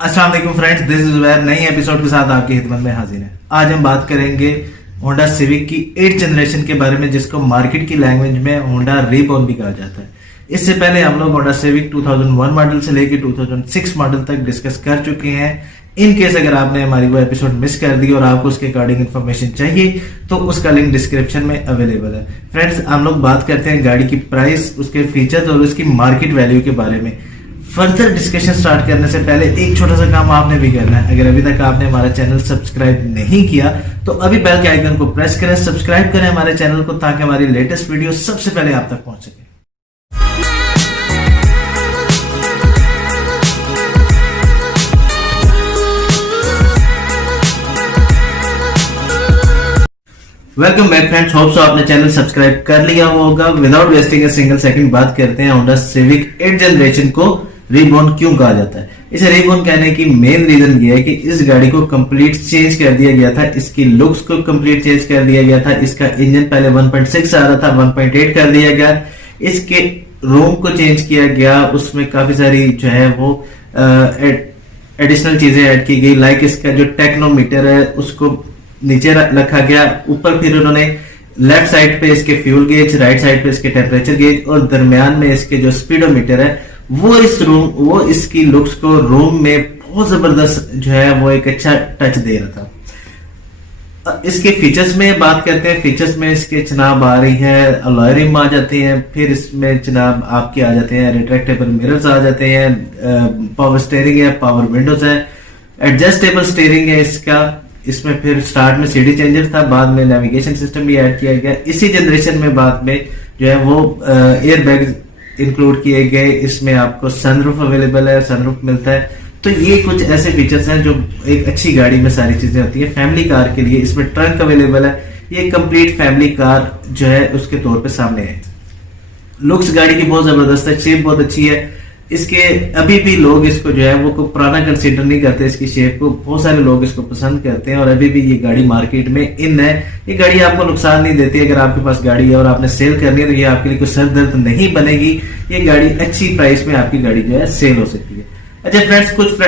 अस्सलाम वालेकुम friends, this is Zubair नई एपिसोड के साथ आपकी खिदमत में हाजिर है। आज हम बात करेंगे होंडा सिविक की 8th जनरेशन के बारे में, जिसको मार्केट की लैंग्वेज में होंडा रीबॉर्न भी कहा जाता है। इससे पहले हम लोग होंडा सिविक 2001 मॉडल से लेकर 2006 मॉडल तक डिस्कस कर चुके हैं। इन केस अगर आपने हमारी वो एपिसोड मिस कर दी और आपको उसके अकॉर्डिंग इन्फॉर्मेशन चाहिए तो उसका लिंक डिस्क्रिप्शन में अवेलेबल है। फ्रेंड्स, हम लोग बात करते हैं गाड़ी की प्राइस, उसके फीचर्स और उसकी मार्केट वैल्यू के बारे में। फर्दर डिस्कशन स्टार्ट करने से पहले एक छोटा सा काम आपने भी करना है। अगर अभी तक आपने हमारा चैनल सब्सक्राइब नहीं किया तो अभी बेल के आइकन को प्रेस करें, सब्सक्राइब करें हमारे चैनल को, ताकि हमारी लेटेस्ट वीडियो सबसे पहले आप तक पहुंच सके। Welcome back friends, hope so आपने चैनल सब्सक्राइब कर लिया होगा। Without wasting a single second बात करते हैं होंडा सिविक 8th जनरेशन को रीबॉर्न क्यों कहा जाता है। इसे रीबॉर्न कहने की मेन रीजन ये है कि इस गाड़ी को कंप्लीट चेंज कर दिया गया था, इसकी लुक्स को कंप्लीट चेंज कर दिया गया था। इसका इंजन पहले 1.6 आ रहा था, 1.8 कर दिया गया। इसके रूम को चेंज किया गया, उसमें काफी सारी जो है वो एडिशनल चीजें ऐड की गई। लाइक इसका जो टेक्नोमीटर है उसको नीचे रखा गया, ऊपर फिर उन्होंने लेफ्ट साइड पे इसके फ्यूल गेज, राइट साइड पे इसके टेम्परेचर गेज और दरमियान में इसके जो स्पीडोमीटर है वो इसकी लुक्स को रूम में बहुत जबरदस्त जो है वो एक अच्छा टच दे रहा था। इसके फीचर्स में बात करते हैं। फीचर्स में इसके जनाब आ रही है अलॉय रिम आ जाती है, फिर इसमें जनाब आपके आ जाते हैं रिट्रैक्टेबल मिरर्स आ जाते हैं, पावर स्टीयरिंग है, पावर विंडोज है, एडजस्टेबल स्टीयरिंग है इसका। इसमें फिर स्टार्ट में सीडी चेंजर था, बाद में नेविगेशन सिस्टम भी ऐड किया गया। इसी जनरेशन में बाद में जो है वो एयर बैग इंक्लूड किए गए। इसमें आपको सनरूफ अवेलेबल है, सनरूफ मिलता है। तो ये कुछ ऐसे फीचर्स हैं जो एक अच्छी गाड़ी में सारी चीजें होती है। फैमिली कार के लिए इसमें ट्रंक अवेलेबल है। ये कंप्लीट फैमिली कार जो है उसके तौर पे सामने है। लुक्स गाड़ी की बहुत जबरदस्त है, शेप बहुत अच्छी है इसके। अभी भी लोग इसको जो है वो पुराना कंसीडर नहीं करते, इसकी शेप को बहुत सारे लोग इसको पसंद करते हैं और अभी भी ये गाड़ी मार्केट में इन है। ये गाड़ी आपको नुकसान नहीं देती। अगर आपके पास गाड़ी है और आपने सेल करनी है तो ये आपके लिए कोई सर दर्द नहीं बनेगी। ये गाड़ी अच्छी प्राइस में आपकी गाड़ी जो है सेल हो सकती है। अच्छा फ्रेंड्स, कुछ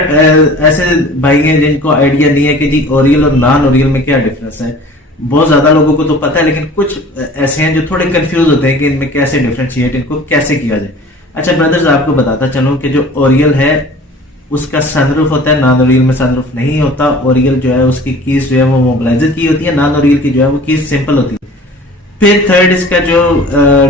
ऐसे भाई हैं जिनको आइडिया नहीं है कि जी ओरियल और नॉन ओरियल में क्या डिफरेंस है। बहुत ज्यादा लोगों को तो पता है, लेकिन कुछ ऐसे हैं जो थोड़े कंफ्यूज होते हैं कि इनमें कैसे डिफरेंशिएट, इनको कैसे किया जाए। अच्छा ब्रदर्स, आपको बताता चलूं कि जो ओरियल है उसका सनरूफ होता है, नॉन ओरियल में सनरूफ नहीं होता। ओरियल जो है उसकी कीज जो है वो मोबिलाइजर की होती है, नॉन ओरियल की जो है वो कीज सिंपल होती है। फिर थर्ड इसका जो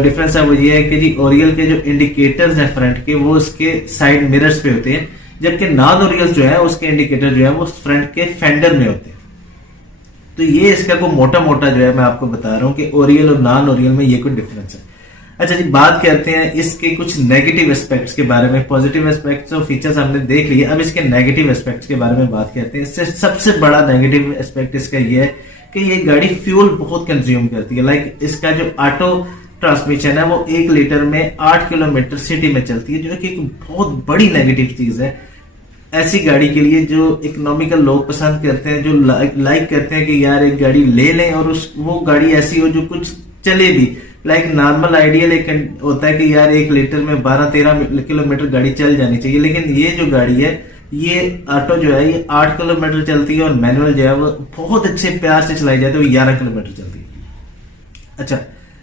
डिफरेंस है वो ये है कि जी ओरियल के जो इंडिकेटर्स हैं फ्रंट के वो उसके साइड मिरर्स पे होते हैं, जबकि नॉन ओरियल जो है उसके इंडिकेटर जो है वो फ्रंट के फेंडर में होते हैं। तो ये इसका को मोटा मोटा जो है मैं आपको बता रहा हूं कि ओरियल और नॉन ओरियल में ये कोई डिफरेंस है। अच्छा जी, बात करते हैं इसके कुछ नेगेटिव एस्पेक्ट्स के बारे में। पॉजिटिव एस्पेक्ट्स और फीचर्स हमने देख लिए, अब इसके नेगेटिव एस्पेक्ट्स के बारे में बात करते हैं। इससे सबसे बड़ा नेगेटिव एस्पेक्ट इसका ये है कि ये गाड़ी फ्यूल बहुत कंज्यूम करती है। लाइक इसका जो ऑटो ट्रांसमिशन है वो 1 लीटर में 8 किलोमीटर सिटी में चलती है, जो कि एक बहुत बड़ी नेगेटिव चीज है ऐसी गाड़ी के लिए जो इकोनॉमिकल लोग पसंद करते हैं, जो लाइक करते हैं कि यार एक गाड़ी ले लें और वो गाड़ी ऐसी हो जो कुछ चले भी। लाइक नॉर्मल आइडियल एक होता है कि यार 1 लीटर में 12-13 किलोमीटर गाड़ी चल जानी चाहिए, लेकिन ये जो गाड़ी है ये ऑटो जो है ये 8 किलोमीटर चलती है और मैनुअल जो है वो बहुत अच्छे प्यार से चलाई जाती है, वो 11 किलोमीटर चलती है। अच्छा,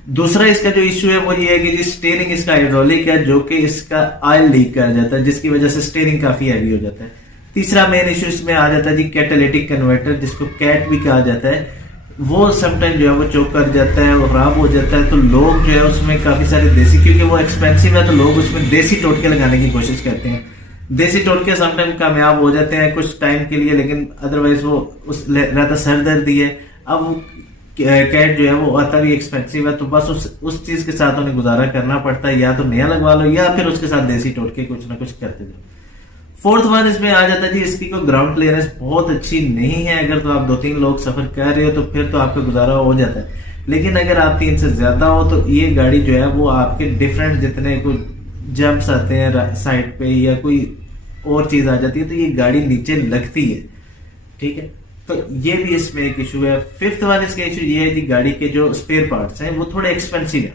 दूसरा इसका जो इश्यू है वो ये है कि स्टीयरिंग इसका हाइड्रोलिक है, जो कि इसका ऑयल लीक कर जाता है, जिसकी वजह से स्टीयरिंग काफी हैवी हो जाता है। तीसरा मेन इश्यू इसमें आ जाता है जी कैटालिटिक कन्वर्टर, जिसको कैट भी कहा जाता है। वो समटाइम जो है वो चोक कर जाता है, वो खराब हो जाता है। तो लोग जो है उसमें काफी सारे देसी, क्योंकि वो एक्सपेंसिव है तो लोग उसमें देसी टोटके लगाने की कोशिश करते हैं। देसी टोटके समटाइम कामयाब हो जाते हैं कुछ टाइम के लिए, लेकिन अदरवाइज वो रहता सरदर्दी है। अब कैट जो है वो आता भी एक्सपेंसिव है, तो बस उस चीज के साथ उन्हें गुजारा करना पड़ता है, या तो नया लगवा लो या फिर उसके साथ देसी टोटके कुछ ना कुछ करते जाओ। फोर्थ वन इसमें आ जाता है जी इसकी कोई ग्राउंड क्लियरेंस बहुत अच्छी नहीं है। अगर तो आप 2-3 लोग सफर कर रहे हो तो फिर तो आपका गुजारा हो जाता है, लेकिन अगर आप 3 से ज्यादा हो तो ये गाड़ी जो है वो आपके डिफरेंट जितने कोई जंप्स आते हैं साइड पे या कोई और चीज आ जाती है तो ये गाड़ी नीचे लगती है। ठीक है, तो ये भी इसमें एक इशू है। फिफ्थ वन इसका इशू ये है कि गाड़ी के जो स्पेयर पार्ट्स हैं वो थोड़े एक्सपेंसिव है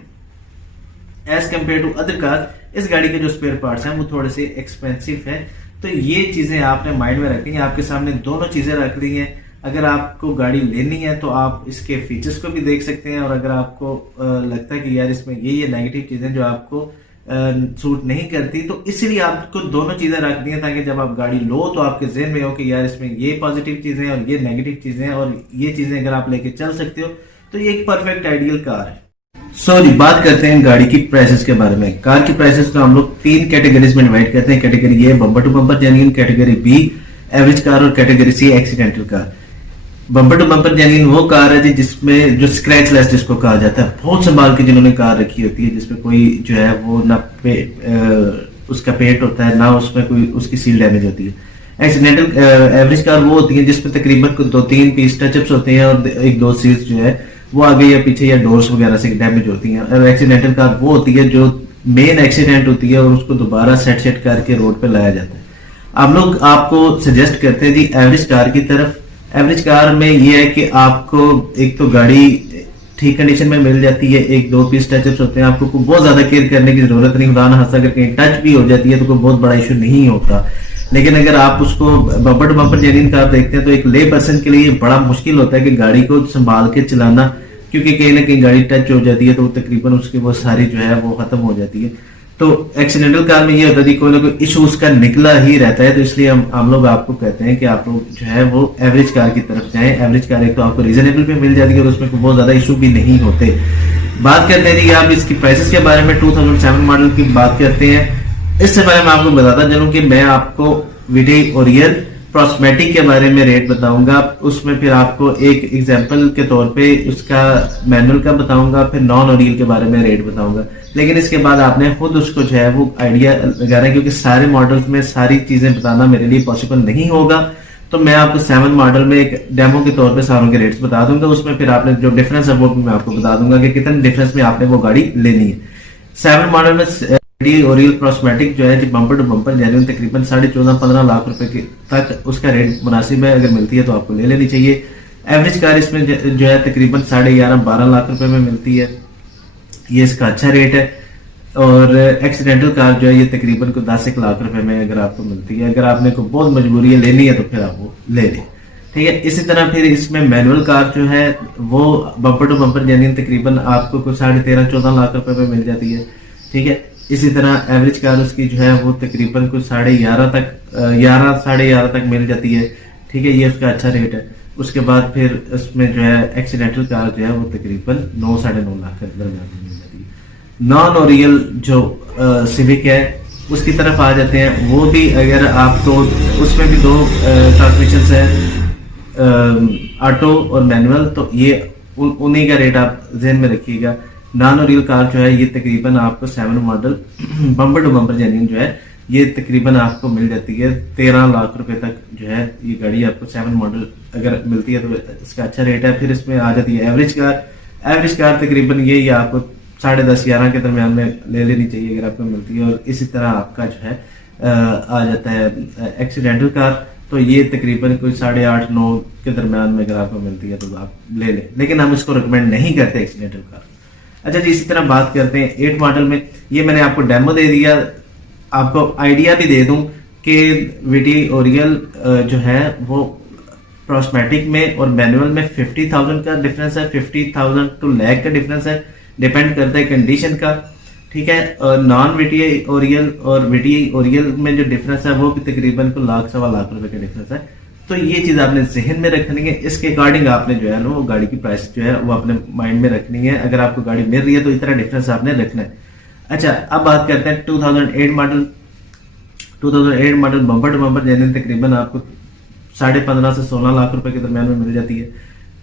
as compare to other car. इस गाड़ी के जो स्पेयर पार्ट्स हैं वो थोड़े से एक्सपेंसिव है, तो ये चीजें आपने माइंड में रखनी है, आपके सामने दोनों चीजें रख दी हैं। अगर आपको गाड़ी लेनी है तो आप इसके फीचर्स को भी देख सकते हैं, और अगर आपको लगता है कि यार इसमें ये नेगेटिव चीजें जो आपको सूट नहीं करती, तो इसलिए आपको दोनों चीजें रख दी हैं ताकि जब आप गाड़ी लो तो आपके जहन में हो कि यार इसमें ये पॉजिटिव चीजें और ये नेगेटिव चीजें हैं, और ये चीजें अगर आप लेके चल सकते हो तो ये एक परफेक्ट आइडियल कार है। सो बात करते हैं गाड़ी की प्राइसेस के बारे में। कार की प्राइसेस को हम लोग 3 कैटेगरीज में डिवाइड करते हैं। Category A bumper to bumper genuine, category B average car, और category C accidental car. Bumper to bumper genuine वो कार है जी जिसमें जो स्क्रैच लेस जिसको कहा जाता है, बहुत संभाल के जिन्होंने कार रखी होती है, जिसमें कोई जो है वो ना उसका पेंट होता है, ना उसमें कोई उसकी सील डैमेज होती है। एक्सीडेंटल एवरेज कार वो होती है जिसमें तकरीबन 2-3 पीस टचअप्स होते हैं और 1-2 सील्स जो है वो आगे या पीछे या डोर्स वगैरह से डैमेज होती हैं। और एक्सीडेंटल कार वो होती है जो मेन एक्सीडेंट होती है और उसको दोबारा सेट करके रोड पे लाया जाता है। हम लोग आपको सजेस्ट करते हैं जी एवरेज कार की तरफ। एवरेज कार में ये है कि आपको एक तो गाड़ी ठीक कंडीशन में मिल जाती है, 1-2 पीस टचअप्स होते हैं, आपको कोई बहुत ज्यादा केयर करने की जरूरत नहीं। खुदा ना खास्ता अगर कहीं टच भी हो जाती है तो कोई बहुत बड़ा इशू नहीं होता। लेकिन अगर आप उसको bumper to bumper genuine car देखते हैं तो एक ले पर्सन के लिए बड़ा मुश्किल होता है कि गाड़ी को संभाल के चलाना, क्योंकि कहीं ना कहीं गाड़ी टच हो जाती है तो तकरीबन उसकी वो सारी जो है वो खत्म हो जाती है। तो एक्सीडेंटल कार में ये होता है कि कोई ना कोई इशू उसका निकला ही रहता है। तो इसलिए हम लोग आपको कहते हैं कि आप लोग जो है वो एवरेज कार की तरफ जाएं। एवरेज कार एक तो आपको रीजनेबल पे मिल जाती है और उसमें कोई बहुत ज्यादा इशू भी नहीं होते। बात करते हैं कि आप इसकी प्राइसेस के बारे में। 2007 मॉडल की बात करते हैं। इससे पहले मैं आपको बताता चलूं कि मैं आपको वीडी ओरियल प्रॉस्मेटिक के बारे में रेट बताऊंगा, उसमें फिर आपको एक एग्जांपल के तौर पे उसका मैनुअल का बताऊंगा, फिर नॉन ओरियल के बारे में रेट बताऊंगा। लेकिन इसके बाद आपने खुद उसको जो है वो आइडिया लगाना है, क्योंकि सारे मॉडल्स में सारी चीजें बताना मेरे लिए पॉसिबल नहीं होगा। तो मैं आपको 7 मॉडल में एक डेमो के तौर पे सारों के रेट्स बता दूंगा, उसमें फिर आपने जो डिफरेंस है वो भी मैं आपको बता दूंगा कि कितने डिफरेंस में आपने वो गाड़ी लेनी है। 7 मॉडल में ओरियल प्रॉस्मेटिक जो है बम्पर टू बम्पर जेन्युइन तकरीबन 14.5-15 लाख रुपए के तक उसका रेट मुनासिब है। अगर मिलती है तो आपको ले लेनी चाहिए। एवरेज कार इसमें जो है तकरीबन 11.5-12 लाख रुपए में मिलती है, ये इसका अच्छा रेट है। और एक्सीडेंटल कार जो है ये तकरीबन को 10 लाख रुपए में अगर आपको मिलती है। अगर आपने को बहुत मजबूरी है लेनी है तो फिर आप वो ले लें, ठीक है। इसी तरह फिर इसमें मैनुअल कार जो है वो बम्पर टू बम्पर जेन्युइन तकरीबन आपको कुछ 13.5-14 लाख रुपए में मिल जाती है, ठीक है। इसी तरह एवरेज कार उसकी जो है वो तकरीबन कुछ 11.5 तक मिल जाती है, ठीक है। ये उसका अच्छा रेट है। उसके बाद फिर उसमें जो है एक्सीडेंटल कार जो है वो तकरीबन 9-9.5 लाख के दरमियान मिल जाती है। नॉन ओरियल जो सिविक है उसकी तरफ आ जाते हैं। वो भी अगर आपको उसमें भी 2 ट्रांसमिशन है, ऑटो और मैनुअल, तो ये उन्हीं का रेट आप ध्यान में रखिएगा। नॉन ओरियल कार जो है ये तकरीबन आपको 7 model bumper to bumper genuine जो है ये तकरीबन आपको मिल जाती है 13 लाख रुपए तक जो है ये गाड़ी आपको 7 मॉडल अगर मिलती है तो इसका अच्छा रेट है। फिर इसमें आ जाती है एवरेज कार। एवरेज कार तकरीबन ये आपको 10.5-11 के दरमियान में ले लेनी चाहिए अगर आपको मिलती है। और इसी तरह आपका जो है आ जाता है एक्सीडेंटल कार, तो ये तकरीबन कोई 8.5-9 के दरमियान में अगर आपको मिलती है तो आप ले लें, लेकिन हम इसको रिकमेंड नहीं करते एक्सीडेंटल कार। अच्छा जी, इसी तरह बात करते हैं 8 मॉडल में। ये मैंने आपको डेमो दे दिया, आपको आइडिया भी दे दूं कि वीडी ओरियल जो है वो प्रॉस्मेटिक में और मैनुअल में 50,000 का डिफरेंस है, 50,000 टू लाख का डिफरेंस है, डिपेंड करता है कंडीशन का, ठीक है। और नॉन वीटी ओरियल और वीटी ओरियल में जो डिफरेंस है वो भी तकरीबन को 1-1.25 लाख रुपए का डिफरेंस है। तो ये चीज आपने जहन में रखनी है। इसके अकॉर्डिंग आपने जो है ना वो गाड़ी की प्राइस जो है वो अपने माइंड में रखनी है। अगर आपको गाड़ी मिल रही है तो इतना डिफरेंस आपने रखना है। अच्छा, अब बात करते हैं 2008 model. 2008 model bumper to bumper genuine तकरीबन आपको 15.5 से 16 लाख रुपए के दरमियान में मिल जाती है।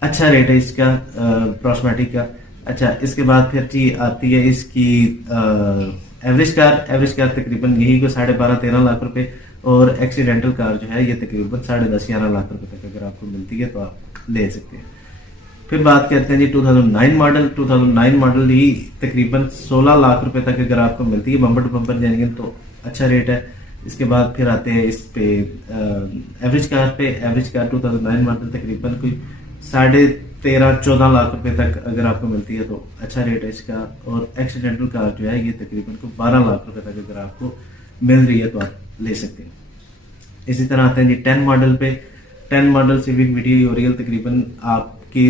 अच्छा रेट है इसका प्रॉस्मेटिक का। अच्छा, इसके बाद फिर चीज आती है इसकी एवरेज कार। एवरेज कार तकरीबन यही को 12.5-13 लाख रुपए, और एक्सीडेंटल कार जो है ये तकरीबन 10.5-11 लाख रुपए तक अगर आपको मिलती है तो आप ले सकते हैं। फिर बात करते हैं जी 2009 मॉडल। 2009 मॉडल ही तकरीबन 16 लाख रुपए तक अगर आपको मिलती है बम्पर टू बम्पर जेन्युइन, तो अच्छा रेट है। इसके बाद फिर आते हैं इस पे एवरेज कार पे। एवरेज कार 2009 मॉडल तकरीबन कोई 13.5-14 लाख रुपए तक अगर आपको मिलती है तो अच्छा रेट है इसका। और एक्सीडेंटल कार जो है ये तकरीबन को 12 लाख रुपए तक अगर आपको मिल रही है तो आप ले सकते हैं। इसी तरह आते हैं जी 10 मॉडल पे। 10 मॉडल सिविक वीडियो ओरियल तकरीबन आपकी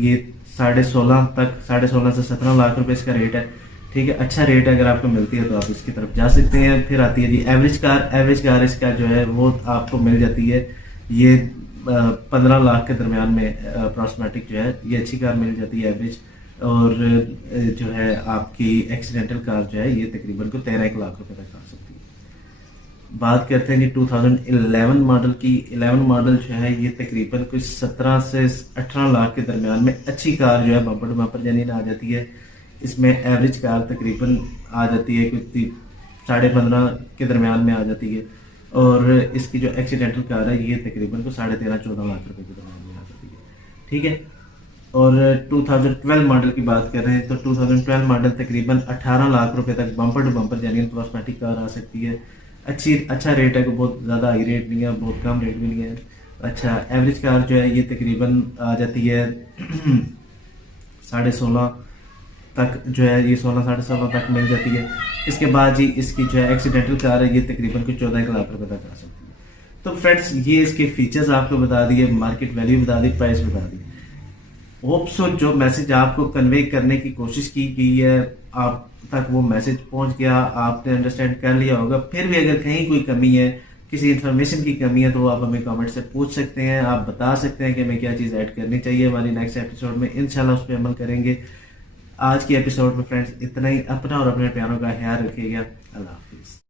ये 16.5 से 17 लाख रुपए इसका रेट है। ठीक है, अच्छा रेट है, अगर आपको मिलती है तो आप इसकी तरफ जा सकते हैं। फिर आती है जी एवरेज कार। एवरेज कार इसका जो है वो आपको मिल जाती है ये 15 लाख के दरमियान में अप्रॉक्सिमेटिक जो है ये अच्छी कार मिल जाती है एवरेज। और जो है आपकी एक्सीडेंटल कार जो है ये तकरीबन को 13 लाख रुपए तक आ सकती है। बात करते हैं जी 2011 मॉडल की। 11 मॉडल जो है ये तकरीबन कुछ 17 से 18 लाख के दरमियान में अच्छी कार जो है बम्पर टू बम्पर जेन्युइन आ जाती है। इसमें एवरेज कार तकरीबन आ जाती है कुछ 15.5 के दरमियान में आ जाती है। और इसकी जो एक्सीडेंटल कार है ये तकरीबन को 13.5-14 लाख रुपए के दरमियान में आ जाती है। ठीक है, और 2012 मॉडल की बात कर रहे हैं तो 2012 मॉडल तकरीबन 18 लाख रुपए तक bumper to bumper genuine cosmetic car आ सकती है। अच्छा रेट है, बहुत ज़्यादा हाई रेट नहीं है, बहुत कम रेट भी नहीं है। अच्छा एवरेज कार जो है ये तकरीबन आ जाती है 16.5 तक जो है ये 16-16.5 तक मिल जाती है। इसके बाद जी इसकी जो है एक्सीडेंटल कार है ये तकरीबन कुछ 14 लाख रुपए तक आ सकती है। तो फ्रेंड्स ये इसके फीचर्स आपको बता दिए, मार्केट वैल्यू बता दी, प्राइस बता दी। होप सो जो मैसेज आपको कन्वे करने की कोशिश की गई है आप तक वो मैसेज पहुंच गया, आपने अंडरस्टैंड कर लिया होगा। फिर भी अगर कहीं कोई कमी है, किसी इन्फॉर्मेशन की कमी है तो आप हमें कमेंट से पूछ सकते हैं। आप बता सकते हैं कि हमें क्या चीज़ ऐड करनी चाहिए हमारी नेक्स्ट एपिसोड में, इंशाल्लाह उस पर अमल करेंगे। आज की एपिसोड में फ्रेंड्स इतना ही। अपना और अपने प्यारों का ख्याल रखिएगा। अल्लाह हाफिज़।